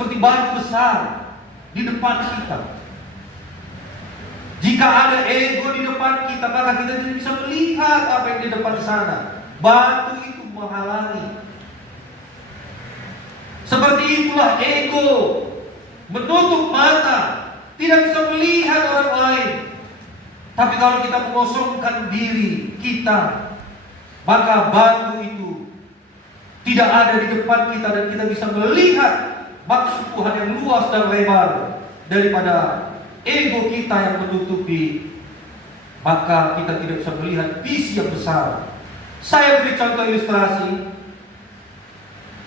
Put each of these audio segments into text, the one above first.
seperti batu besar di depan kita. Jika ada ego di depan kita, maka kita tidak bisa melihat apa yang di depan sana. Batu itu menghalangi. Seperti itulah ego, menutup mata, tidak bisa melihat orang lain. Tapi kalau kita mengosongkan diri kita, maka batu itu tidak ada di depan kita dan kita bisa melihat maksud Tuhan yang luas dan lebar daripada ego kita yang menutupi. Maka kita tidak bisa melihat visi yang besar. Saya beri contoh ilustrasi.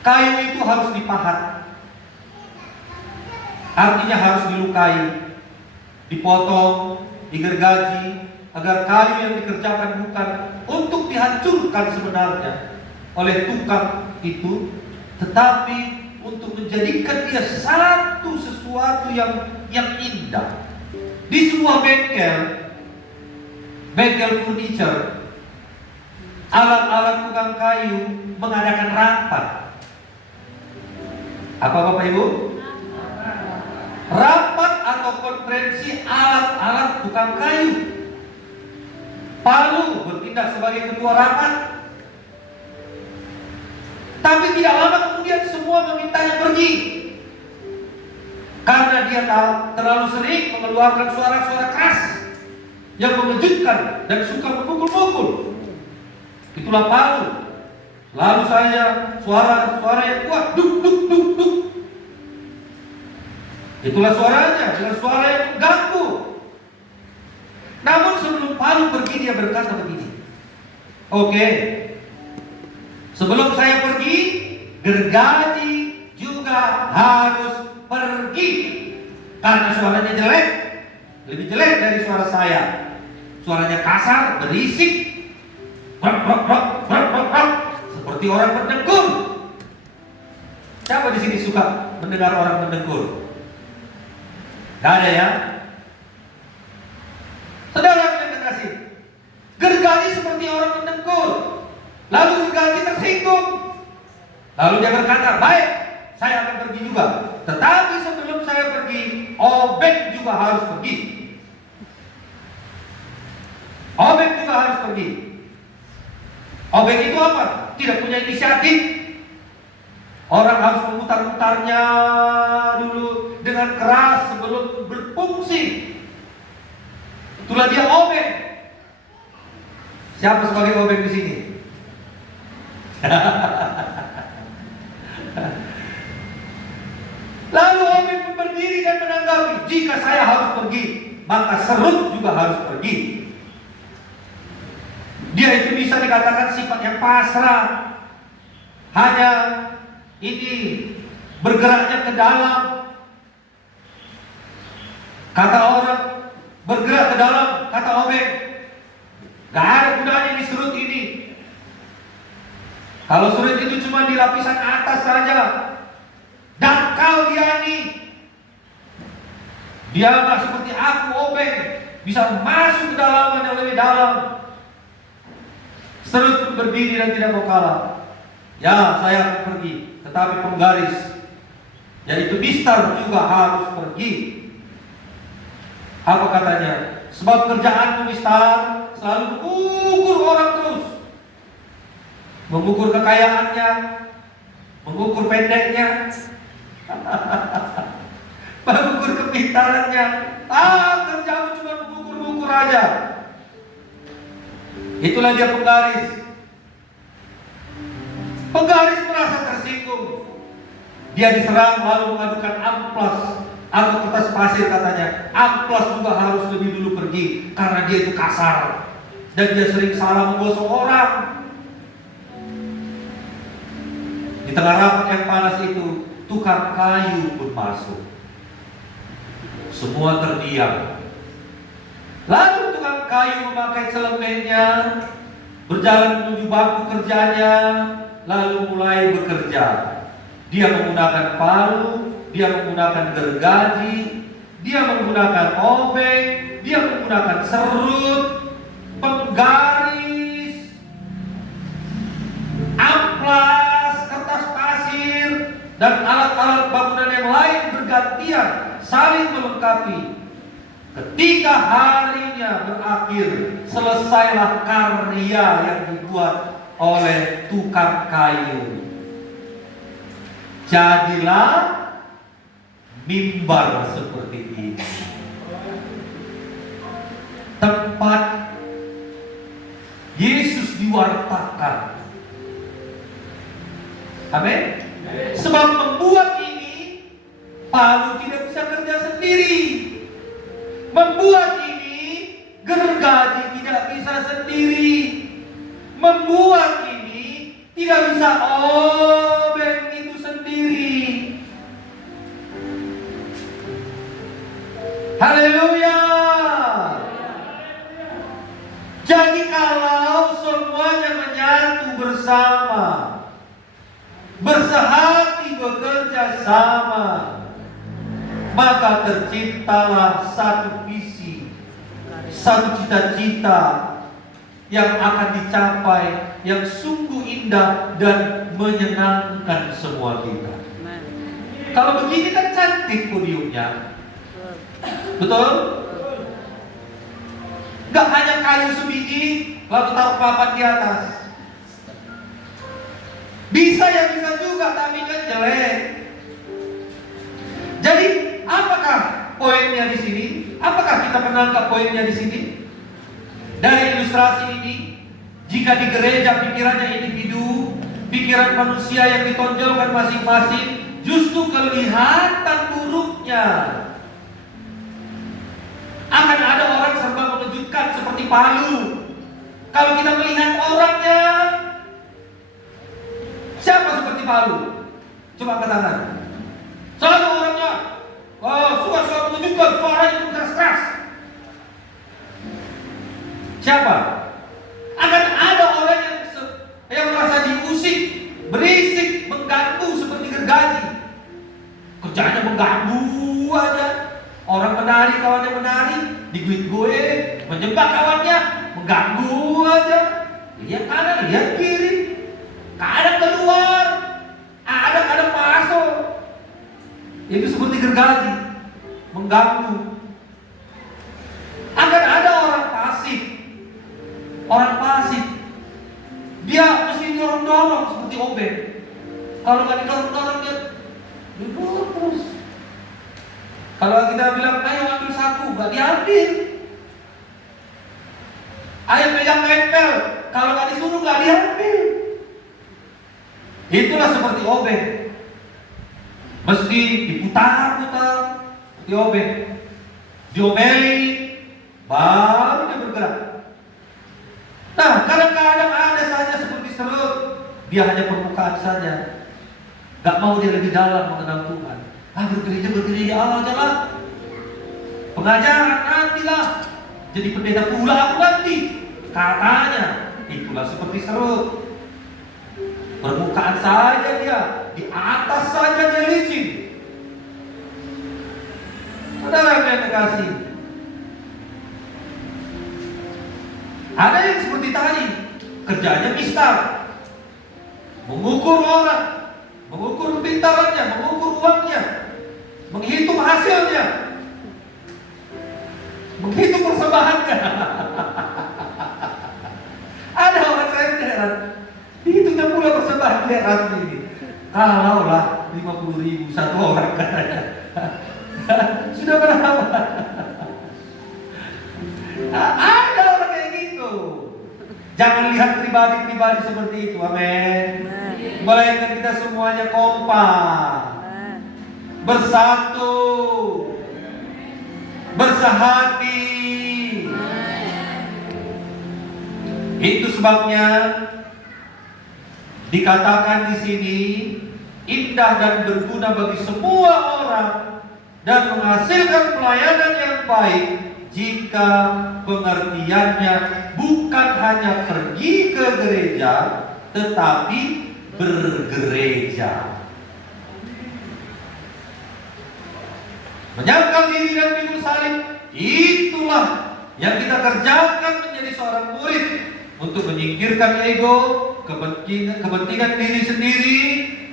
Kayu itu harus dipahat, artinya harus dilukai, dipotong, digergaji, agar kayu yang dikerjakan bukan untuk dihancurkan sebenarnya oleh tukang itu, tetapi untuk menjadikan dia satu sesuatu yang indah. Di sebuah bengkel furniture, alat-alat tukang kayu mengadakan rapat. Apa Bapak Ibu? Rapat atau konferensi alat-alat tukang kayu. Palu bertindak sebagai ketua rapat. Tapi tidak lama kemudian semua memintanya pergi, karena dia terlalu sering mengeluarkan suara-suara keras yang mengejutkan dan suka memukul-mukul. Itulah Palu. Lalu saja suara yang kuat, duk duk duk duk. Itulah suaranya, dengan suara yang mengganggu. Namun sebelum Palu pergi, dia berkata begini, oke, sebelum saya pergi, gergaji juga harus pergi, karena suaranya jelek, lebih jelek dari suara saya. Suaranya kasar, berisik, brok brok brok brok brok brok, seperti orang mendengkur. Siapa di sini suka mendengar orang mendengkur? Gak ada ya? Saudara yang terkasih, gergaji seperti orang mendengkur. Lalu gergaji tersinggung. Lalu dia berkata, baik, saya akan pergi juga. Tetapi sebelum saya pergi, obek juga harus pergi. Obek juga harus pergi. Obek itu apa? Tidak punya inisiatif. Orang harus memutar-mutarnya dulu dengan keras sebelum berfungsi. Itulah dia obek. Siapa sebagai obek di sini? Lalu obek berdiri dan menanggapi, jika saya harus pergi, maka serut juga harus pergi. Dia itu bisa dikatakan sifat yang pasrah, hanya ini bergeraknya ke dalam. Kata orang, bergerak ke dalam, kata obek, gak ada gunanya di serut ini. Kalau serut itu cuma di lapisan atas saja, dangkal dia ini. Dia gak seperti aku, obek, bisa masuk ke dalam yang lebih dalam. Serut pun berdiri dan tidak mau kalah. Ya, saya akan pergi, tetapi penggaris, yaitu Mister juga harus pergi. Apa katanya? Sebab kerjaanmu Mister selalu mengukur orang terus, mengukur kekayaannya, mengukur pendeknya, mengukur kepintarannya. Kerjamu cuma mengukur-mengukur aja. Itulah dia penggaris. Penggaris merasa tersinggung. Dia diserang lalu mengadukan amplas atau kertas pasir katanya. Amplas juga harus lebih dulu pergi karena dia itu kasar dan dia sering salah menggosok orang. Di tengah rapat yang panas itu, tukang kayu pun masuk. Semua terdiam. Lalu tukang kayu memakai celemennya, berjalan menuju bangku kerjanya, lalu mulai bekerja. Dia menggunakan palu, dia menggunakan gergaji, dia menggunakan obeng, dia menggunakan serut, penggaris, amplas, kertas pasir, dan alat-alat bangunan yang lain bergantian, saling melengkapi. Ketika harinya berakhir, selesailah karya yang dibuat oleh tukang kayu. Jadilah mimbar seperti ini, tempat Yesus diwartakan. Amin. Sebab membuat ini, Palu tidak bisa kerja sendiri. Membuat ini, gergaji tidak bisa sendiri. Membuat ini, tidak bisa obeng itu sendiri. Haleluya. Jadi kalau semuanya menyatu bersama, bersehati bekerja sama, maka terciptalah satu visi, satu cita-cita yang akan dicapai, yang sungguh indah dan menyenangkan semua kita. Kalau begini kan cantik podiumnya, betul? Gak hanya kayu sebiji lalu taruh papan di atas. Bisa ya bisa juga, tapi kan jelek. Jadi apakah poinnya di sini? Apakah kita menangkap poinnya di sini? Dari ilustrasi ini, jika di gereja pikirannya individu, pikiran manusia yang ditonjolkan masing-masing, justru kelihatan buruknya. Akan ada orang serba mengejutkan seperti Palu. Kalau kita melihat orangnya, siapa seperti Palu? Coba angkat tangan. Selalu orangnya, suara mengejutkan, suaranya itu keras-keras. Siapa? Akan ada orang yang merasa diusik, berisik, mengganggu seperti gergaji. Kerjanya mengganggu aja. Orang menari, kawannya menari, diguit-guit, menjebak kawannya, mengganggu aja. Lihat kanan, lihat kiri, kadang keluar, kadang masuk. Itu seperti gergaji, mengganggu. Akan ada orang pasif. Orang pasif, dia mesti dorong-dorong seperti obeng. Kalau nggak didorong-dorong dia duduk terus. Kalau kita bilang ayo ambil sapu, nggak diambil. Ayo pegang tempel, kalau nggak disuruh nggak diambil. Itulah seperti obeng, mesti diputar-putar, diobeng, diomeli, baru dia bergerak. Nah, kadang-kadang ada saja seperti serut, dia hanya permukaan saja, gak mau dia lebih dalam mengenal Tuhan. Bergereja aja lah, pengajaran nantilah, jadi pendeta pula aku nanti, katanya. Itulah seperti serut, permukaan saja dia, di atas saja dia licin. Saudara yang kasih, ada yang seperti tadi, kerjanya mistar, mengukur orang, mengukur kepintarannya, mengukur uangnya, menghitung hasilnya, menghitung persembahannya. Ada orang saya heran, dihitungnya pula persembahan dia asli ini. Kalau lah 50.000 satu orang katanya. Sudah berapa? Ada orang kayak gitu. Jangan lihat pribadi-pribadi seperti itu, amin. Melainkan kita semuanya kompak, bersatu, bersehati. Itu sebabnya dikatakan di sini indah dan berguna bagi semua orang dan menghasilkan pelayanan yang baik jika pengertiannya bukan hanya pergi ke gereja, tetapi bergereja. Menyangkal diri dan pikul salib, itulah yang kita kerjakan menjadi seorang murid, untuk menyingkirkan ego, kepentingan diri sendiri,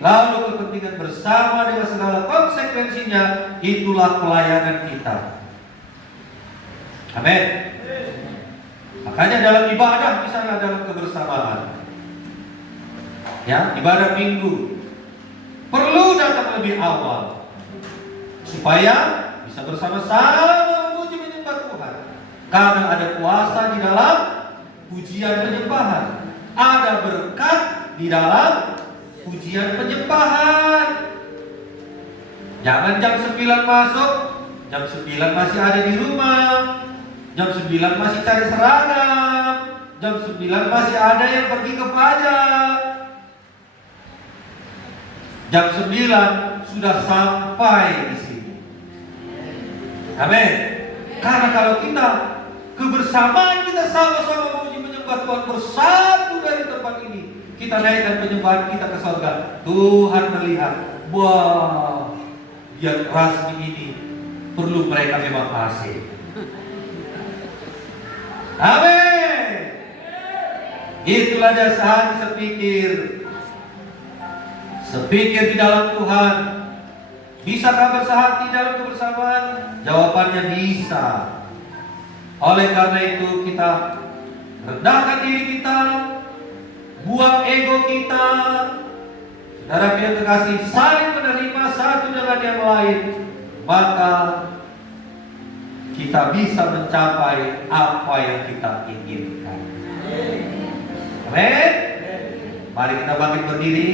lalu kepentingan bersama dengan segala konsekuensinya, itulah pelayanan kita. Amin. Makanya dalam ibadah, misalnya dalam kebersamaan, ya, ibadah minggu perlu datang lebih awal supaya bisa bersama-sama memuji menyembah Tuhan. Karena ada kuasa di dalam pujian penyembahan, ada berkat di dalam pujian penyembahan. Jangan jam 9 masuk, jam 9 masih ada di rumah, jam 9 masih cari seragam, jam 9 masih ada yang pergi ke pajak, jam 9 sudah sampai di sini. Amin. Karena kalau kita kebersamaan, kita sama-sama memuji menyembah Tuhan, bersatu dari tempat ini, kita naikkan penyembahan kita ke surga. Tuhan melihat, wah, yang rasmi ini perlu mereka memang asing. Amin. Itulah dasar sepikir. Sepikir di dalam Tuhan. Bisakah bersehati dalam kebersamaan? Jawabannya bisa. Oleh karena itu kita rendahkan diri kita, buang ego kita. Saudara yang terkasih, saling menerima satu dengan yang lain, maka kita bisa mencapai apa yang kita inginkan. Amin. Mari kita bangkit berdiri.